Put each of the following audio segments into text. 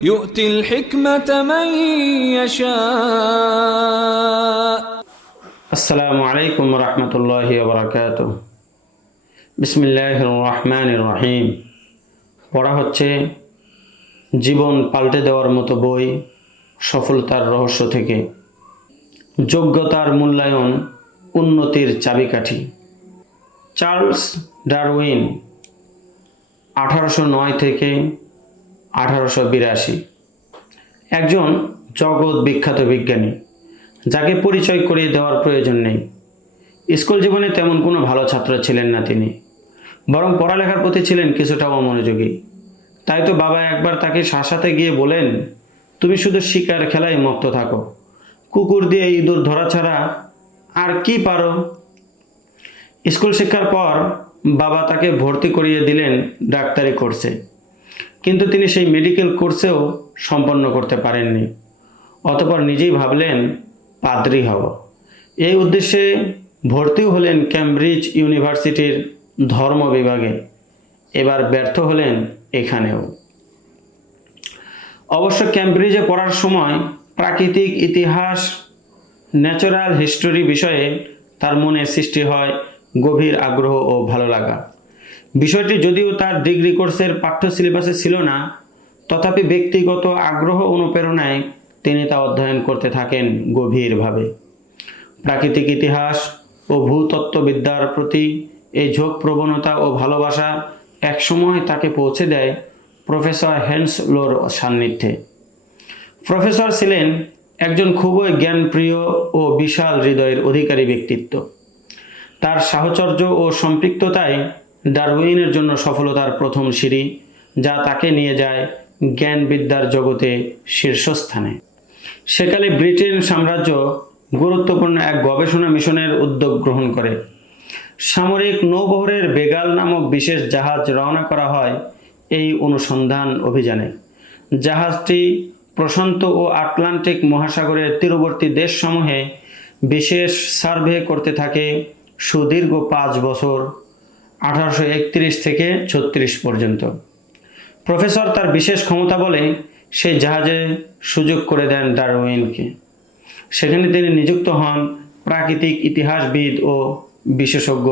يؤتي الحكمة من يشاء আসসালামু আলাইকুম রহমতুল্লাহি বরকাত বিসমিল্লাহ রহমান রহিম পড়া হচ্ছে জীবন পাল্টে দেওয়ার মতো বই সফলতার রহস্য থেকে যোগ্যতার মূল্যায়ন উন্নতির চাবিকাঠি চার্লস ডারউইন আঠারোশো নয় থেকে আঠারোশো বিরাশি। একজন জগৎ বিখ্যাত বিজ্ঞানী, যাকে পরিচয় করিয়ে দেওয়ার প্রয়োজন নেই। স্কুল জীবনে তেমন কোনো ভালো ছাত্র ছিলেন না তিনি। বরং পড়ালেখার প্রতি ছিলেন কিছুটা অমনোযোগী। তাই তো বাবা একবার তাকে শাসাতে গিয়ে বলেন, তুমি শুধু শিকার খেলায় মুক্ত থাকো। কুকুর দিয়ে ইঁদুর ধরা ছাড়া আর কি পারো? স্কুল শিক্ষার পর বাবা তাকে ভর্তি করিয়ে দিলেন ডাক্তারি কোর্সে। কিন্তু তিনি সেই মেডিকেল কোর্সেও সম্পন্ন করতে পারেননি। অতপর নিজেই ভাবলেন, পাদ্রি হব। এই উদ্দেশ্যে ভর্তিও হলেন ক্যামব্রিজ ইউনিভার্সিটির ধর্ম বিভাগে। এবার ব্যর্থ হলেন এখানেও। অবশ্য ক্যামব্রিজে পড়ার সময় প্রাকৃতিক ইতিহাস ন্যাচারাল হিস্টোরি বিষয়ে তার মনে সৃষ্টি হয় গভীর আগ্রহ ও ভালো লাগা। বিষয়টি যদিও তার ডিগ্রি কোর্সের পাঠ্য সিলেবাসে ছিল না, তথাপি ব্যক্তিগত আগ্রহ অনুপ্রেরণায় তিনি তা অধ্যয়ন করতে থাকেন গভীরভাবে। প্রাকৃতিক ইতিহাস ও ভূতত্ত্ববিদ্যার প্রতি এই ঝোঁক প্রবণতা ও ভালোবাসা একসময় তাকে পৌঁছে দেয় প্রফেসর হেন্সলোর সান্নিধ্যে। প্রফেসর ছিলেন একজন খুবই জ্ঞানপ্রিয় ও বিশাল হৃদয়ের অধিকারী ব্যক্তিত্ব। তার সাহচর্য ও সম্পৃক্ততাই ডারউইনের জন্য সফলতার প্রথম সিঁড়ি, যা তাকে নিয়ে যায় জ্ঞানবিদ্যার জগতে শীর্ষস্থানে। সেকালে ব্রিটেন সাম্রাজ্য গুরুত্বপূর্ণ এক গবেষণা মিশনের উদ্যোগ গ্রহণ করে। সামরিক নৌবহরের বেগাল নামক বিশেষ জাহাজ রওনা করা হয় এই অনুসন্ধান অভিযানে। জাহাজটি প্রশান্ত ও আটলান্টিক মহাসাগরের তীরবর্তী দেশসমূহে বিশেষ সার্ভে করতে থাকে সুদীর্ঘ পাঁচ বছর আঠারোশো একত্রিশ থেকে ছত্রিশ পর্যন্ত। প্রফেসর তার বিশেষ ক্ষমতা বলে সেই জাহাজে সুযোগ করে দেন ডারউইনকে। সেখানে তিনি নিযুক্ত হন প্রাকৃতিক ইতিহাসবিদ ও বিশেষজ্ঞ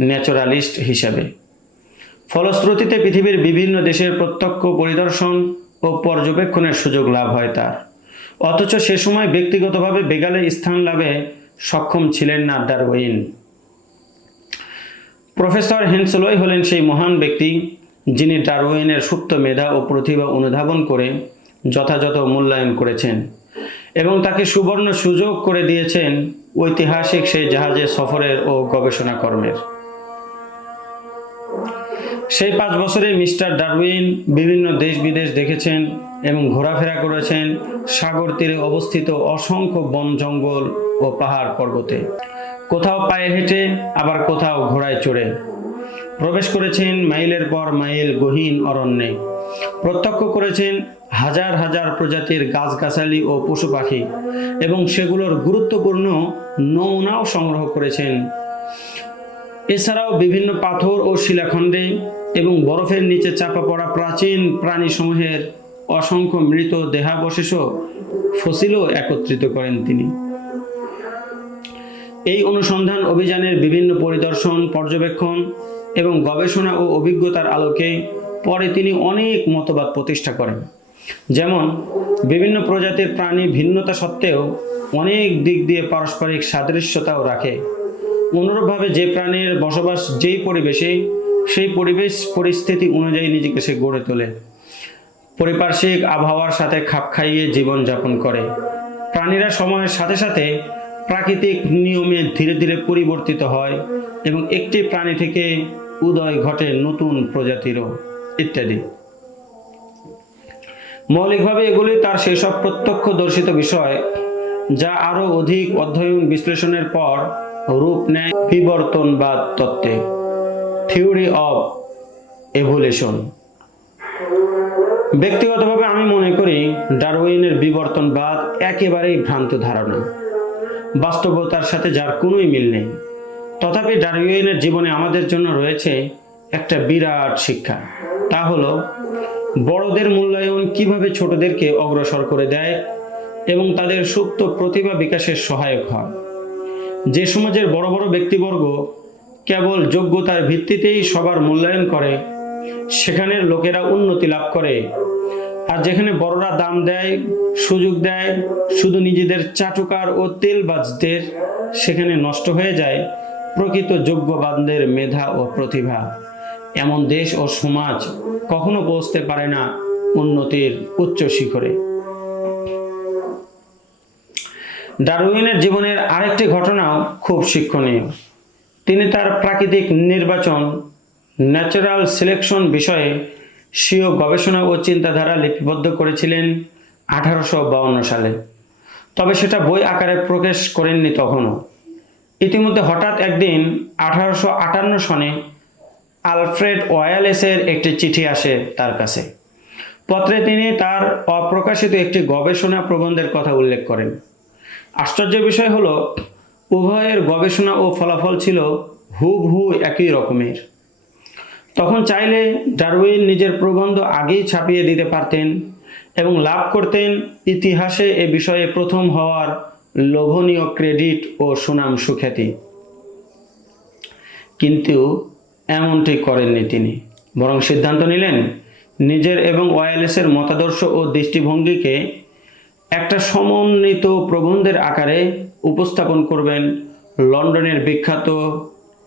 ন্যাচারালিস্ট হিসাবে। ফলশ্রুতিতে পৃথিবীর বিভিন্ন দেশের প্রত্যক্ষ পরিদর্শন ও পর্যবেক্ষণের সুযোগ লাভ হয় তার। অথচ সে সময় ব্যক্তিগতভাবে বেগালে স্থান লাভে সক্ষম ছিলেন না ডারউইন। প্রফেসর হেন্সলয় হলেন সেই মহান ব্যক্তি, যিনি ডারউইনের সুপ্ত মেধা ও প্রতিভা অনুধাবন করে যথাযথ মূল্যায়ন করেছেন এবং তাকে সুবর্ণ সুযোগ করে দিয়েছেন ঐতিহাসিক সেই জাহাজে সফরের ও গবেষণা কর্মের। সেই পাঁচ বছরে মিস্টার ডারউইন বিভিন্ন দেশ বিদেশ দেখেছেন এবং ঘোরাফেরা করেছেন সাগর তীরে অবস্থিত অসংখ্য বন জঙ্গল ও পাহাড় পর্বতে। কোথাও পায়ে হেঁটে, আবার কোথাও ঘোড়ায় চড়ে। প্রবেশ করেছেন মাইলের পর মাইল গহীন অরণ্যে। প্রত্যক্ষ করেছেন হাজার হাজার প্রজাতির গাছগাছালি ও পশু পাখি, এবং সেগুলোর গুরুত্বপূর্ণ নমুনাও সংগ্রহ করেছেন। এছাড়াও বিভিন্ন পাথর ও শিলাখণ্ডে এবং বরফের নিচে চাপা পড়া প্রাচীন প্রাণীসমূহের অসংখ্য মৃত দেহাবশেষও ফসিলও একত্রিত করেন তিনি। এই অনুসন্ধান অভিযানের বিভিন্ন পরিদর্শন, পর্যবেক্ষণ এবং গবেষণা ও অভিজ্ঞতার আলোকে পরে তিনি অনেক মতবাদ প্রতিষ্ঠা করেন। যেমন, বিভিন্ন প্রজাতির প্রাণী ভিন্নতা সত্ত্বেও অনেক দিক দিয়ে পারস্পরিক সাদৃশ্যতাও রাখে। অনুরূপভাবে যে প্রাণীর বসবাস যেই পরিবেশে, সেই পরিবেশ পরিস্থিতি অনুযায়ী নিজেকে সে গড়ে তোলে। পরিপার্শ্বিক আবহাওয়ার সাথে খাপ খাইয়ে জীবনযাপন করে। প্রাণীরা সময়ের সাথে সাথে প্রাকৃতিক নিয়মে ধীরে ধীরে পরিবর্তিত হয় এবং একটি প্রাণী থেকে উদয় ঘটে নতুন প্রজাতিরও ইত্যাদি। মৌলিকভাবে এগুলি তার সেসব প্রত্যক্ষদর্শিত বিষয়, যা আরও অধিক অধ্যয়ন বিশ্লেষণের পর রূপ নেয় বিবর্তনবাদ তত্ত্বে। Theory of evolution. ব্যক্তিগতভাবে আমি মনে করি ডারউইনের বিবর্তনবাদ একেবারেই ভ্রান্ত ধারণা। বাস্তবতার সাথে যার কোনোই মিল নেই। তথাপি ডারউইনের জীবনে আমাদের জন্য রয়েছে একটা বিরাট শিক্ষা। তা হলো, বড়দের মূল্যায়ন কীভাবে ছোটদেরকে অগ্রসর করে দেয় এবং তাদের সুপ্ত প্রতিভা বিকাশের সহায়ক হয়। যে সমাজের বড় বড় ব্যক্তিবর্গ কেবল যোগ্যতার ভিত্তিতেই সবার মূল্যায়ন করে, সেখানের লোকেরা উন্নতি লাভ করে আর যেখানে বড়রা দাম দেয়, সুযোগ দেয়, শুধু নিজেদের চাটুকার ও তেলবাজদের সেখানে নষ্ট হয়ে যায়, প্রকৃত যোগ্যবানদের মেধা ও প্রতিভা। এমন দেশ ও সমাজ কখনো পৌঁছতে পারে না উন্নতির উচ্চ শিখরে। ডারউইনের জীবনের আরেকটি ঘটনাও খুব শিক্ষণীয়। তিনি তার প্রাকৃতিক নির্বাচন ন্যাচারাল সিলেকশন বিষয়ে স্বীয় গবেষণা ও চিন্তাধারা লিপিবদ্ধ করেছিলেন আঠারোশো সালে। তবে সেটা বই আকারে প্রকাশ করেননি তখনও। ইতিমধ্যে হঠাৎ একদিন আঠারোশো আটান্ন সনে আলফ্রেড ওয়ালেসের একটি চিঠি আসে তার কাছে। পত্রে তিনি তার অপ্রকাশিত একটি গবেষণা প্রবন্ধের কথা উল্লেখ করেন। আশ্চর্যের বিষয় হলো, উভয়ের গবেষণা ও ফলাফল ছিল হুবহু একই রকমের। তখন চাইলে ডারউইন নিজের প্রবন্ধ আগেই ছাপিয়ে দিতে পারতেন এবং লাভ করতেন ইতিহাসে এ বিষয়ে প্রথম হওয়ার লোভনীয় ক্রেডিট ও সুনাম সুখ্যাতি। কিন্তু এমনটি করেননি তিনি। বরং সিদ্ধান্ত নিলেন, নিজের এবং ওয়াইলেসের মতাদর্শ ও দৃষ্টিভঙ্গিকে একটা সমন্বিত প্রবন্ধের আকারে উপস্থাপন করবেন লন্ডনের বিখ্যাত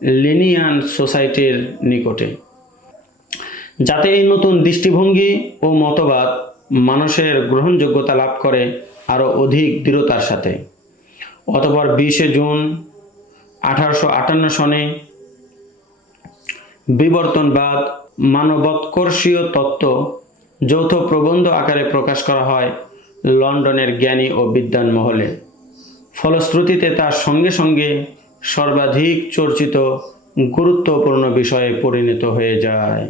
লিনিয়ান সোসাইটির নিকটে। যাতে এই নতুন দৃষ্টিভঙ্গি ও মতবাদ মানুষের গ্রহণযোগ্যতা লাভ করে আরও অধিক দৃঢ়তার সাথে। অতপর বিশে জুন আঠারোশো আটান্ন সনে বিবর্তনবাদ মানবৎকর্ষীয় তত্ত্ব যৌথ প্রবন্ধ আকারে প্রকাশ করা হয় লন্ডনের জ্ঞানী ও বিদ্যান মহলে। ফলশ্রুতিতে তার সঙ্গে সঙ্গে সর্বাধিক চর্চিত গুরুত্বপূর্ণ বিষয়ে পরিণত হয়ে যায়।